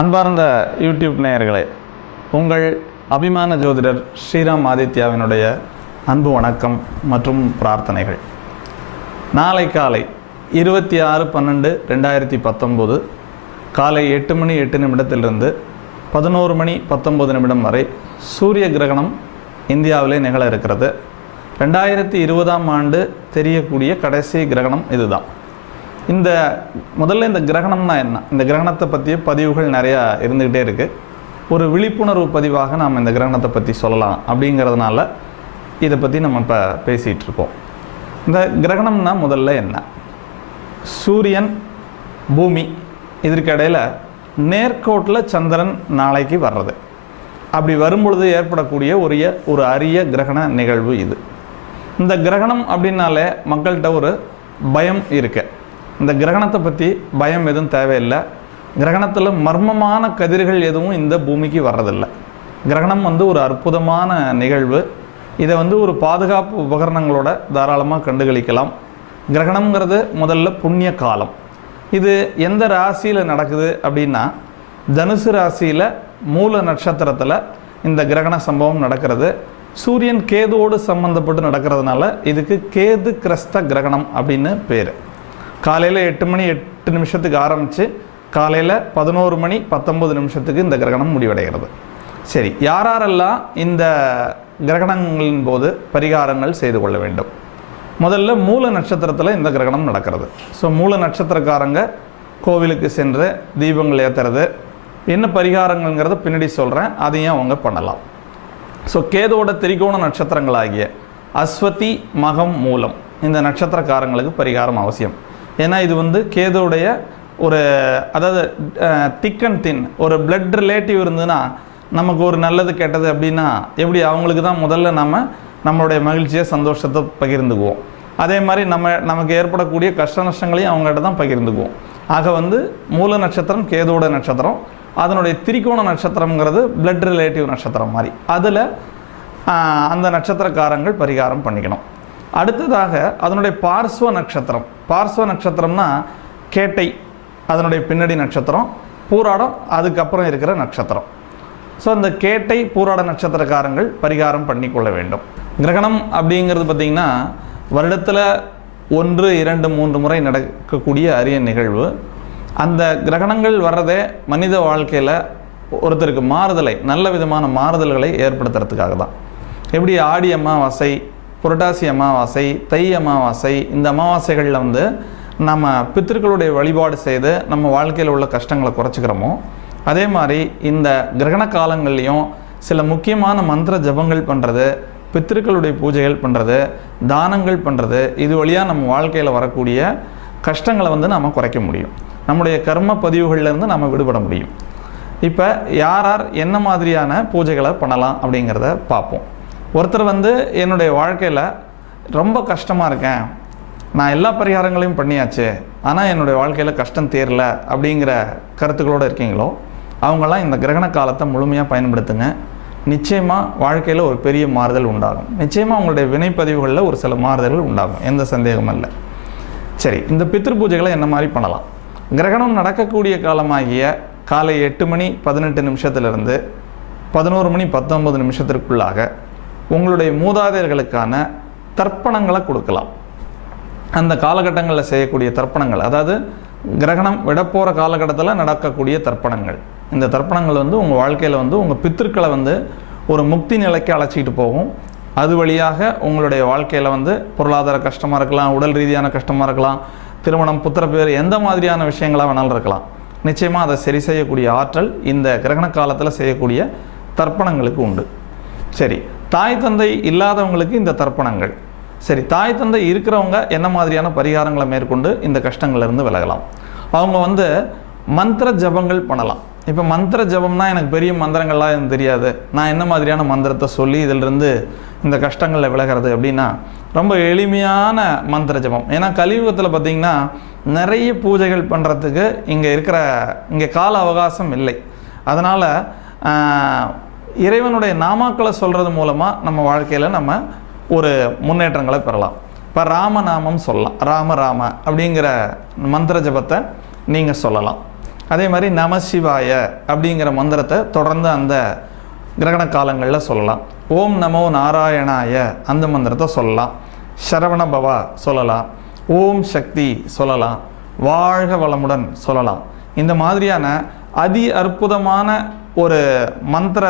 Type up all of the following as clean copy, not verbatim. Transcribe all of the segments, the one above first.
அன்பார்ந்த யூடியூப் நேயர்களே, உங்கள் அபிமான ஜோதிடர் ஸ்ரீராம் ஆதித்யாவினுடைய அன்பு வணக்கம் மற்றும் பிரார்த்தனைகள். நாளை காலை 26/12/2019 காலை 8 மணி 8 நிமிடத்திலிருந்து 11 மணி 19 நிமிடம் வரை சூரிய கிரகணம் இந்தியாவிலே நிகழ இருக்கிறது. 2020ஆம் ஆண்டு தெரியக்கூடிய கடைசி கிரகணம் இதுதான். முதல்ல இந்த கிரகணம்னா என்ன, இந்த கிரகணத்தை பற்றிய பதிவுகள் நிறையா இருந்துக்கிட்டே இருக்குது. ஒரு விழிப்புணர்வு பதிவாக நாம் இந்த கிரகணத்தை பற்றி சொல்லலாம் அப்படிங்கிறதுனால இதை பற்றி நம்ம இப்போ பேசிகிட்டு இருக்கோம். இந்த கிரகணம்னா முதல்ல என்ன, சூரியன் பூமி இதற்கு இடையில் நேர்கோட்டில் சந்திரன் நாளைக்கு வர்றது. அப்படி வரும்பொழுது ஏற்படக்கூடிய ஒரு அரிய கிரகண நிகழ்வு இது. இந்த கிரகணம் அப்படின்னாலே மக்கள்கிட்ட ஒரு பயம் இருக்கு. இந்த கிரகணத்தை பற்றி பயம் எதுவும் தேவையில்லை. கிரகணத்தில் மர்மமான கதிர்கள் எதுவும் இந்த பூமிக்கு வர்றதில்லை. கிரகணம் ஒரு அற்புதமான நிகழ்வு. இதை ஒரு பாதுகாப்பு உபகரணங்களோட தாராளமாக கண்டுகளிக்கலாம். கிரகணம்ங்கிறது முதல்ல புண்ணிய காலம். இது எந்த ராசியில் நடக்குது அப்படின்னா, தனுசு ராசியில் மூல நட்சத்திரத்தில் இந்த கிரகண சம்பவம் நடக்கிறது. சூரியன் கேதுவோடு சம்பந்தப்பட்டு நடக்கிறதுனால இதுக்கு கேது கிரஸ்த கிரகணம் அப்படின்னு பேர். காலையில் 8 மணி 8 நிமிஷத்துக்கு ஆரம்பித்து காலையில் 11 மணி 19 நிமிஷத்துக்கு இந்த கிரகணம் முடிவடைகிறது. சரி, யாரெல்லாம் இந்த கிரகணங்களின் போது பரிகாரங்கள் செய்து கொள்ள வேண்டும்? முதல்ல மூல நட்சத்திரத்தில் இந்த கிரகணம் நடக்கிறது. ஸோ மூல நட்சத்திரக்காரங்க கோவிலுக்கு சென்று தீபங்கள் ஏற்றுறது, என்ன பரிகாரங்கள்ங்கிறத பின்னாடி சொல்கிறேன், அதையும் அவங்க பண்ணலாம். ஸோ கேதுவோட திரிகோண நட்சத்திரங்களாகிய அஸ்வதி, மகம், மூலம் இந்த நட்சத்திரக்காரங்களுக்கு பரிகாரம் அவசியம். ஏன்னா இது கேதுவுடைய அதாவது திக் அண்ட் தின் ஒரு பிளட் ரிலேட்டிவ் இருந்ததுன்னா நமக்கு ஒரு நல்லது கெட்டது அப்படின்னா எப்படி அவங்களுக்கு தான் முதல்ல நம்மளுடைய மகிழ்ச்சியை சந்தோஷத்தை பகிர்ந்துக்குவோம். அதே மாதிரி நமக்கு ஏற்படக்கூடிய கஷ்ட நஷ்டங்களையும் அவங்ககிட்ட தான் பகிர்ந்துக்குவோம். ஆக மூல நட்சத்திரம் கேதுவோட நட்சத்திரம், அதனுடைய திரிகோண நட்சத்திரங்கிறது பிளட் ரிலேட்டிவ் நட்சத்திரம் மாதிரி. அதில் அந்த நட்சத்திரக்காரங்கள் பரிகாரம் பண்ணிக்கணும். அடுத்ததாக அதனுடைய பார்ஸ்வ நட்சத்திரம். பார்ஸ்வ நட்சத்திரம்னா கேட்டை அதனுடைய பின்னடி நட்சத்திரம், பூராடம் அதுக்கப்புறம் இருக்கிற நட்சத்திரம். ஸோ அந்த கேட்டை பூராட நட்சத்திரக்காரங்கள் பரிகாரம் பண்ணிக்கொள்ள வேண்டும். கிரகணம் அப்படிங்கிறது பார்த்திங்கன்னா வருடத்தில் 1, 2, 3 முறை நடக்கக்கூடிய அரிய நிகழ்வு. அந்த கிரகணங்கள் வர்றதே மனித வாழ்க்கையில் ஒருத்தருக்கு மாறுதலை, நல்ல விதமான மாறுதல்களை ஏற்படுத்துறதுக்காக தான். எப்படி ஆடி அமாவாசை, புரட்டாசி அமாவாசை, தை அமாவாசை, இந்த அமாவாசைகளில் நம்ம பித்திருக்களுடைய வழிபாடு செய்து நம்ம வாழ்க்கையில் உள்ள கஷ்டங்களை குறைச்சிக்கிறோமோ, அதே மாதிரி இந்த கிரகண காலங்கள்லேயும் சில முக்கியமான மந்திர ஜபங்கள் பண்ணுறது, பித்திருக்களுடைய பூஜைகள் பண்ணுறது, தானங்கள் பண்ணுறது, இது வழியாக நம்ம வாழ்க்கையில் வரக்கூடிய கஷ்டங்களை நம்ம குறைக்க முடியும். நம்முடைய கர்ம பதிவுகள்லேருந்து நம்ம விடுபட முடியும். இப்போ யார் என்ன மாதிரியான பூஜைகளை பண்ணலாம் அப்படிங்கிறத பார்ப்போம். ஒருத்தர் என்னுடைய வாழ்க்கையில் ரொம்ப கஷ்டமாக இருக்கேன், நான் எல்லா பரிகாரங்களையும் பண்ணியாச்சு, ஆனால் என்னுடைய வாழ்க்கையில் கஷ்டம் தீரல அப்படிங்கிற கருத்துக்களோடு இருக்கீங்களோ, அவங்களாம் இந்த கிரகண காலத்தை முழுமையாக பயன்படுத்துங்க. நிச்சயமாக வாழ்க்கையில் ஒரு பெரிய மாறுதல் உண்டாகும். நிச்சயமாக உங்களுடைய வினைப்பதிவுகளில் ஒரு சில மாறுதல்கள் உண்டாகும், எந்த சந்தேகமும் இல்லை. சரி, இந்த பித்ரு பூஜைகளை என்ன மாதிரி பண்ணலாம்? கிரகணம் நடக்கக்கூடிய காலமாகிய காலை 8 மணி 18 நிமிஷத்திலிருந்து 11 மணி 19 நிமிஷத்திற்குள்ளாக உங்களுடைய மூதாதையர்களுக்கான தர்ப்பணங்களை கொடுக்கலாம். அந்த காலகட்டங்களில் செய்யக்கூடிய தர்ப்பணங்கள், அதாவது கிரகணம் விடப்போகிற காலகட்டத்தில் நடக்கக்கூடிய தர்ப்பணங்கள். இந்த தர்ப்பணங்கள் உங்கள் வாழ்க்கையில் உங்கள் பித்திருக்களை ஒரு முக்தி நிலைக்கு அழைச்சிக்கிட்டு போகும். அது வழியாக உங்களுடைய வாழ்க்கையில் பொருளாதார கஷ்டமாக இருக்கலாம், உடல் ரீதியான கஷ்டமாக இருக்கலாம், திருமணம், புத்திரப்பேர், எந்த மாதிரியான விஷயங்களாக வேணாலும் இருக்கலாம். நிச்சயமாக அதை சரி செய்யக்கூடிய ஆற்றல் இந்த கிரகண காலத்தில் செய்யக்கூடிய தர்ப்பணங்களுக்கு உண்டு. சரி, தாய் தந்தை இல்லாதவங்களுக்கு இந்த தர்ப்பணங்கள். சரி, தாய் தந்தை இருக்கிறவங்க என்ன மாதிரியான பரிகாரங்களை மேற்கொண்டு இந்த கஷ்டங்கள்லேருந்து விலகலாம்? அவங்க மந்திர ஜபங்கள் பண்ணலாம். இப்போ மந்திர ஜபம்னா எனக்கு பெரிய மந்திரங்கள்லாம் எனக்கு தெரியாது, நான் என்ன மாதிரியான மந்திரத்தை சொல்லி இதிலிருந்து இந்த கஷ்டங்களில் விலகிறது அப்படின்னா, ரொம்ப எளிமையான மந்திர ஜபம். ஏன்னா கலியுகத்தில் பார்த்திங்கன்னா நிறைய பூஜைகள் பண்ணுறதுக்கு இங்கே கால அவகாசம் இல்லை. அதனால் இறைவனுடைய நாமாக்களை சொல்கிறது மூலமாக நம்ம வாழ்க்கையில் நம்ம ஒரு முன்னேற்றங்களை பெறலாம். இப்போ ராமநாமம் சொல்லலாம், ராம ராம அப்படிங்கிற மந்திர ஜபத்தை நீங்கள் சொல்லலாம். அதே மாதிரி நம சிவாய அப்படிங்கிற மந்திரத்தை தொடர்ந்து அந்த கிரகண காலங்களில் சொல்லலாம். ஓம் நமோ நாராயணாய அந்த மந்திரத்தை சொல்லலாம். சரவண பவா சொல்லலாம். ஓம் சக்தி சொல்லலாம். வாழ்க வளமுடன் சொல்லலாம். இந்த மாதிரியான அதி அற்புதமான ஒரு மந்திர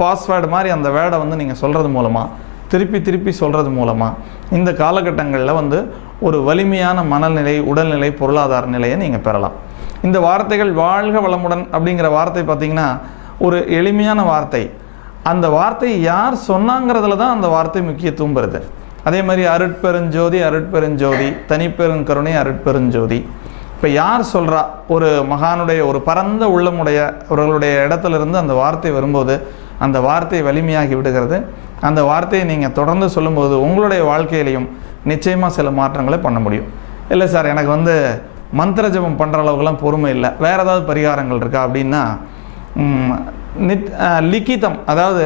பாஸ்வேர்டு மாதிரி அந்த வேர்டை வந்து நீங்கள் சொல்கிறது மூலமாக, திருப்பி திருப்பி சொல்கிறது மூலமாக இந்த காலகட்டங்களில் வந்து ஒரு வலிமையான மனநிலை, உடல்நிலை, பொருளாதார நிலையை நீங்கள் பெறலாம். இந்த வார்த்தைகள் வாழ்க வளமுடன் அப்படிங்கிற வார்த்தை பார்த்திங்கன்னா ஒரு எளிமையான வார்த்தை. அந்த வார்த்தை யார் சொன்னாங்கிறதுல தான் அந்த வார்த்தை முக்கியத்துவம் பெறுது. அதே மாதிரி அருட்பெருஞ்சோதி அருட்பெருஞ்சோதி, தனிப்பெருங்கருணை அருட்பெருஞ்சோதி. இப்போ யார் சொல்கிறா, ஒரு மகானுடைய ஒரு பரந்த உள்ளமுடைய அவர்களுடைய இடத்துலேருந்து அந்த வார்த்தை வரும்போது அந்த வார்த்தை வலிமையாகி விடுகிறது. அந்த வார்த்தையை நீங்கள் தொடர்ந்து சொல்லும்போது உங்களுடைய வாழ்க்கையிலையும் நிச்சயமாக சில மாற்றங்களை பண்ண முடியும். இல்லை சார், எனக்கு வந்து மந்திர ஜபம் பண்ணுற அளவுக்குலாம் பொறுமை இல்லை, வேறு ஏதாவது பரிகாரங்கள் இருக்கா அப்படின்னா, லிக்கிதம், அதாவது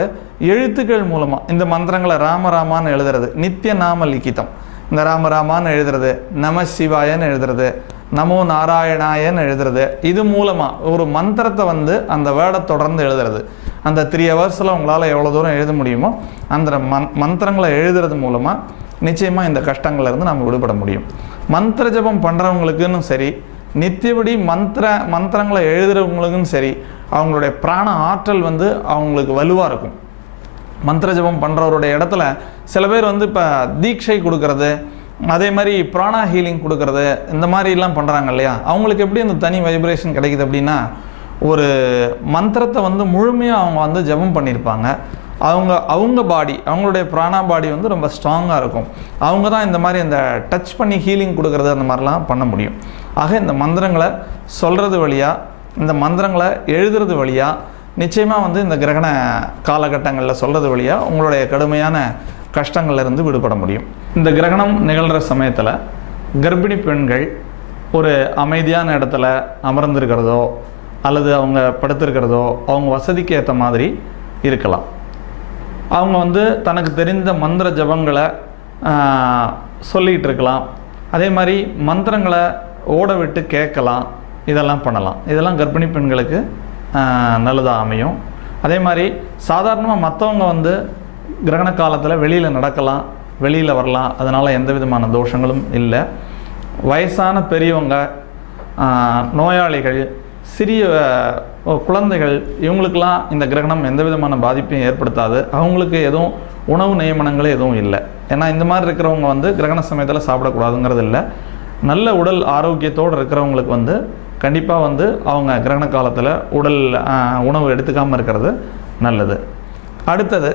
எழுத்துக்கள் மூலமாக இந்த மந்திரங்களை ராமராமான்னு எழுதுறது, நித்திய நாம லிக்கிதம். இந்த ராமராமான்னு எழுதுறது, நம சிவாயன்னு எழுதுறது, நமோ நாராயணாயன்னு எழுதுறது, இது மூலமாக ஒரு மந்திரத்தை வந்து அந்த வேர்டை தொடர்ந்து எழுதுறது. அந்த 3 ஹவர்ஸில் உங்களால் எவ்வளோ தூரம் எழுத முடியுமோ அந்த மந்திரங்களை எழுதுறது மூலமாக நிச்சயமாக இந்த கஷ்டங்கள்லேருந்து நம்ம விடுபட முடியும். மந்திர ஜபம் பண்ணுறவங்களுக்குன்னு சரி, நித்தியபடி மந்திரங்களை எழுதுகிறவங்களுக்கும் சரி, அவங்களுடைய பிராண ஆற்றல் வந்து அவங்களுக்கு வலுவாக இருக்கும். மந்திர ஜபம் பண்ணுறவருடைய இடத்துல சில பேர் வந்து இப்போ தீட்சை கொடுக்கறது, அதே மாதிரி பிராணா ஹீலிங் கொடுக்கறது, இந்த மாதிரிலாம் பண்ணுறாங்க இல்லையா, அவங்களுக்கு எப்படி அந்த தனி வைப்ரேஷன் கிடைக்குது அப்படின்னா, ஒரு மந்திரத்தை வந்து முழுமையாக அவங்க வந்து ஜபம் பண்ணியிருப்பாங்க. அவங்க பாடி, அவங்களுடைய பிராணா பாடி வந்து ரொம்ப ஸ்ட்ராங்காக இருக்கும். அவங்க தான் இந்த மாதிரி அந்த டச் பண்ணி ஹீலிங் கொடுக்கறது அந்த மாதிரிலாம் பண்ண முடியும். ஆக இந்த மந்திரங்களை சொல்கிறது வழியாக, இந்த மந்திரங்களை எழுதுறது வழியாக நிச்சயமாக வந்து இந்த கிரகண காலகட்டங்களில் சொல்கிறது வழியாக உங்களுடைய கடுமையான கஷ்டங்கள்லேருந்து விடுபட முடியும். இந்த கிரகணம் நிகழ்கிற சமயத்தில் கர்ப்பிணி பெண்கள் ஒரு அமைதியான இடத்துல அமர்ந்திருக்கிறதோ அல்லது அவங்க படுத்திருக்கிறதோ அவங்க வசதிக்கு ஏற்ற மாதிரி இருக்கலாம். அவங்க வந்து தனக்கு தெரிந்த மந்திர ஜபங்களை சொல்லிகிட்டு இருக்கலாம். அதே மாதிரி மந்திரங்களை ஓட விட்டு கேட்கலாம். இதெல்லாம் பண்ணலாம். இதெல்லாம் கர்ப்பிணி பெண்களுக்கு நல்லதாக அமையும். அதே மாதிரி சாதாரணமாக மற்றவங்க வந்து கிரகண காலத்தில் வெளியில் நடக்கலாம், வெளியில் வரலாம். அதனால் எந்த விதமான தோஷங்களும் இல்லை. வயசான பெரியவங்க, நோயாளிகள், சிறிய குழந்தைகள், இவங்களுக்கெல்லாம் இந்த கிரகணம் எந்த விதமான பாதிப்பையும் ஏற்படுத்தாது. அவங்களுக்கு எதுவும் உணவு நியமனங்களே எதுவும் இல்லை. ஏன்னா இந்த மாதிரி இருக்கிறவங்க வந்து கிரகண சமயத்தில் சாப்பிடக்கூடாதுங்கிறது இல்லை. நல்ல உடல் ஆரோக்கியத்தோடு இருக்கிறவங்களுக்கு வந்து கண்டிப்பாக வந்து அவங்க கிரகண காலத்தில் உணவு எடுத்துக்காமல் இருக்கிறது நல்லது. அடுத்தது,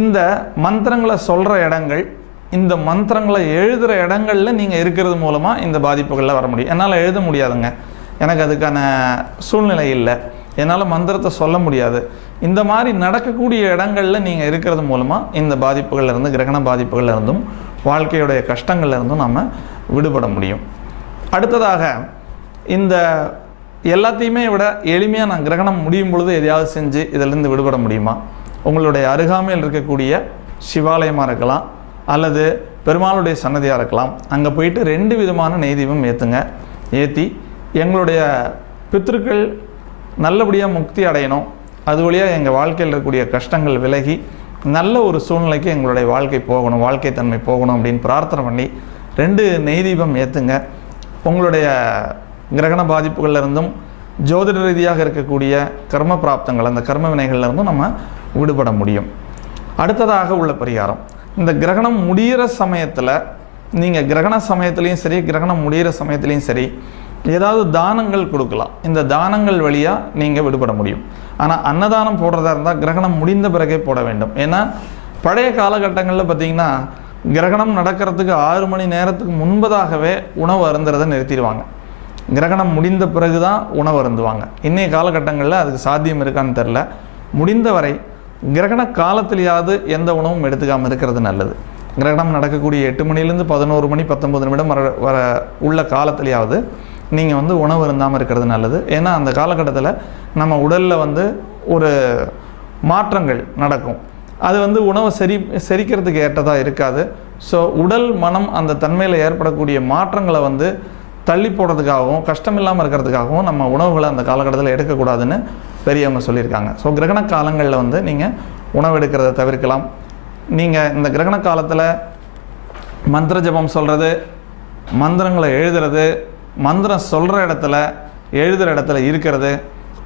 இந்த மந்திரங்களை சொல்கிற இடங்கள், இந்த மந்திரங்களை எழுதுகிற இடங்களில் நீங்கள் இருக்கிறது மூலமாக இந்த பாதிப்புகளில் வர முடியும். என்னால் எழுத முடியாதுங்க, எனக்கு அதுக்கான சூழ்நிலை இல்லை, என்னால் மந்திரத்தை சொல்ல முடியாது. இந்த மாதிரி நடக்கக்கூடிய இடங்களில் நீங்கள் இருக்கிறது மூலமாக இந்த பாதிப்புகள்லேருந்து, கிரகண பாதிப்புகள்லேருந்தும் வாழ்க்கையுடைய கஷ்டங்கள்லேருந்தும் நம்ம விடுபட முடியும். அடுத்ததாக, இந்த எல்லாத்தையுமே விட எளிமையாக நான் கிரகணம் முடியும் பொழுது எதையாவது செஞ்சு இதிலிருந்து விடுபட முடியுமா? உங்களுடைய அருகாமையில் இருக்கக்கூடிய சிவாலயமாக இருக்கலாம் அல்லது பெருமாளுடைய சன்னதியாக இருக்கலாம். அங்கே போயிட்டு 2 விதமான நெய் தீபம் ஏற்றி எங்களுடைய பித்ருக்கள் நல்லபடியாக முக்தி அடையணும், அது வழியாக எங்கள் வாழ்க்கையில் இருக்கக்கூடிய கஷ்டங்கள் விலகி நல்ல ஒரு சூழ்நிலைக்கு எங்களுடைய வாழ்க்கை போகணும், வாழ்க்கை தன்மை போகணும் அப்படின்னு பிரார்த்தனை பண்ணி 2 நெய் தீபம் ஏற்றுங்க. உங்களுடைய கிரகண பாதிப்புகள்லேருந்தும் ஜோதிட ரீதியாக இருக்கக்கூடிய கர்ம பிராப்தங்கள், அந்த கர்ம வினைகள்லேருந்தும் நம்ம விடுபட முடியும். அடுத்ததாக உள்ள பரிகாரம், இந்த கிரகணம் முடிகிற சமயத்தில் நீங்கள் கிரகண சமயத்துலேயும் சரி, கிரகணம் முடிகிற சமயத்துலேயும் சரி, ஏதாவது தானங்கள் கொடுக்கலாம். இந்த தானங்கள் வழியாக நீங்கள் விடுபட முடியும். ஆனால் அன்னதானம் போடுறதா இருந்தால் கிரகணம் முடிந்த பிறகே போட வேண்டும். ஏன்னா பழைய காலகட்டங்களில் பார்த்திங்கன்னா கிரகணம் நடக்கிறதுக்கு 6 மணி நேரத்துக்கு முன்பதாகவே உணவு அருந்துறதை நிறுத்திடுவாங்க. கிரகணம் முடிந்த பிறகு தான் உணவு அருந்துவாங்க. இன்றைய காலகட்டங்களில் அதுக்கு சாத்தியம் இருக்கான்னு தெரில. முடிந்தவரை கிரகண காலத்திலேயாவது எந்த உணவும் எடுத்துக்காமல் இருக்கிறது நல்லது. கிரகணம் நடக்கக்கூடிய 8 மணிலேருந்து 11 மணி 19 நிமிடம் வர உள்ள காலத்திலேயாவது நீங்கள் வந்து உணவு அருந்தாமல் இருக்கிறது நல்லது. ஏன்னா அந்த காலகட்டத்தில் நம்ம உடலில் வந்து ஒரு மாற்றங்கள் நடக்கும். அது வந்து உணவை செரிக்கிறதுக்கு ஏற்றதாக இருக்காது. ஸோ உடல் மனம் அந்த தன்மையில் ஏற்படக்கூடிய மாற்றங்களை வந்து தள்ளி போடுறதுக்காகவும் கஷ்டம் இல்லாமல் இருக்கிறதுக்காகவும் நம்ம உணவுகளை அந்த காலகட்டத்தில் எடுக்கக்கூடாதுன்னு பெரியவங்க சொல்லியிருக்காங்க. ஸோ கிரகண காலங்களில் வந்து நீங்கள் உணவு எடுக்கிறத தவிர்க்கலாம். நீங்கள் இந்த கிரகண காலத்தில் மந்திர ஜபம் சொல்கிறது, மந்திரங்களை எழுதுறது, மந்திரம் சொல்கிற இடத்துல எழுதுகிற இடத்துல இருக்கிறது,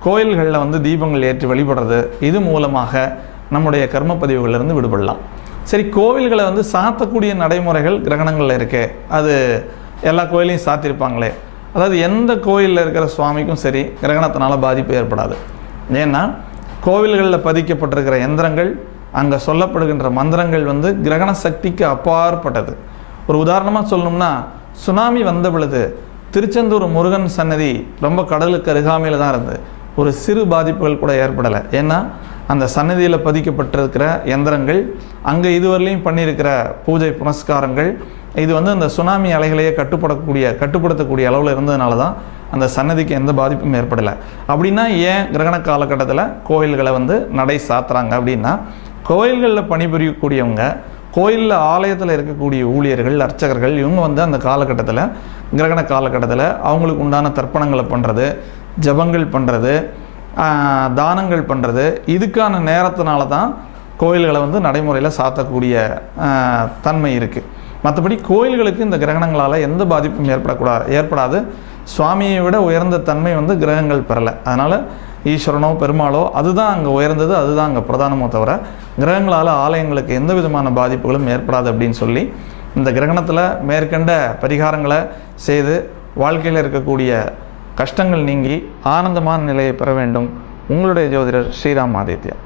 கோயில்களில் வந்து தீபங்கள் ஏற்றி வழிபடுறது, இது மூலமாக நம்முடைய கர்ம பதிவுகளிலிருந்து விடுபடலாம். சரி, கோவில்களை வந்து சாத்தக்கூடிய நடைமுறைகள் கிரகணங்களில் இருக்கு, அது எல்லா கோயிலையும் சாத்தியிருப்பாங்களே, அதாவது எந்த கோயிலில் இருக்கிற சுவாமிக்கும் சரி கிரகணத்தினால பாதிப்பு ஏற்படாது. ஏன்னா கோவில்களில் பதிக்கப்பட்டிருக்கிற யந்திரங்கள், அங்கே சொல்லப்படுகின்ற மந்திரங்கள் வந்து கிரகண சக்திக்கு அப்பாற்பட்டது. ஒரு உதாரணமாக சொல்லணும்னா, சுனாமி வந்த பொழுது திருச்செந்தூர் முருகன் சன்னதி ரொம்ப கடலுக்கு அருகாமையில் தான் இருந்தது. ஒரு சிறு பாதிப்புகள் கூட ஏற்படலை. ஏன்னா அந்த சன்னதியில் பதிக்கப்பட்டிருக்கிற யந்திரங்கள், அங்கே இதுவரையிலையும் பண்ணியிருக்கிற பூஜை புனஸ்காரங்கள், இது வந்து அந்த சுனாமி அலைகளையே கட்டுப்படுத்தக்கூடிய அளவில் இருந்ததுனால தான் அந்த சன்னதிக்கு எந்த பாதிப்பும் ஏற்படலை. அப்படின்னா ஏன் கிரகண காலகட்டத்தில் கோயில்களை வந்து நடை சாத்துறாங்க அப்படின்னா, கோயில்களில் பணிபுரியக்கூடியவங்க, கோயிலில் ஆலயத்தில் இருக்கக்கூடிய ஊழியர்கள், அர்ச்சகர்கள், இவங்க வந்து அந்த காலகட்டத்தில் கிரகண காலகட்டத்தில் அவங்களுக்கு உண்டான தர்ப்பணங்களை பண்ணுறது, ஜபங்கள் பண்ணுறது, தானங்கள் பண்ணுறது, இதுக்கான நேரத்தினால தான் கோயில்களை வந்து நடைமுறையில் சாத்தக்கூடிய தன்மை இருக்குது. மற்றபடி கோயில்களுக்கு இந்த கிரகணங்களால் எந்த பாதிப்பும் ஏற்படாது. சுவாமியை விட உயர்ந்த தன்மை வந்து கிரகங்கள் பெறலை. அதனால் ஈஸ்வரனோ பெருமாளோ அதுதான் அங்கே உயர்ந்தது, அதுதான் அங்கே பிரதானமோ தவிர கிரகங்களால் ஆலயங்களுக்கு எந்த விதமான பாதிப்புகளும் ஏற்படாது அப்படின்னு சொல்லி இந்த கிரகணத்தில் மேற்கண்ட பரிகாரங்களை செய்து வாழ்க்கையில் இருக்கக்கூடிய கஷ்டங்கள் நீங்கி ஆனந்தமான நிலையை பெற வேண்டும். உங்களுடைய ஜோதிடர் ஸ்ரீராம் ஆதித்யா.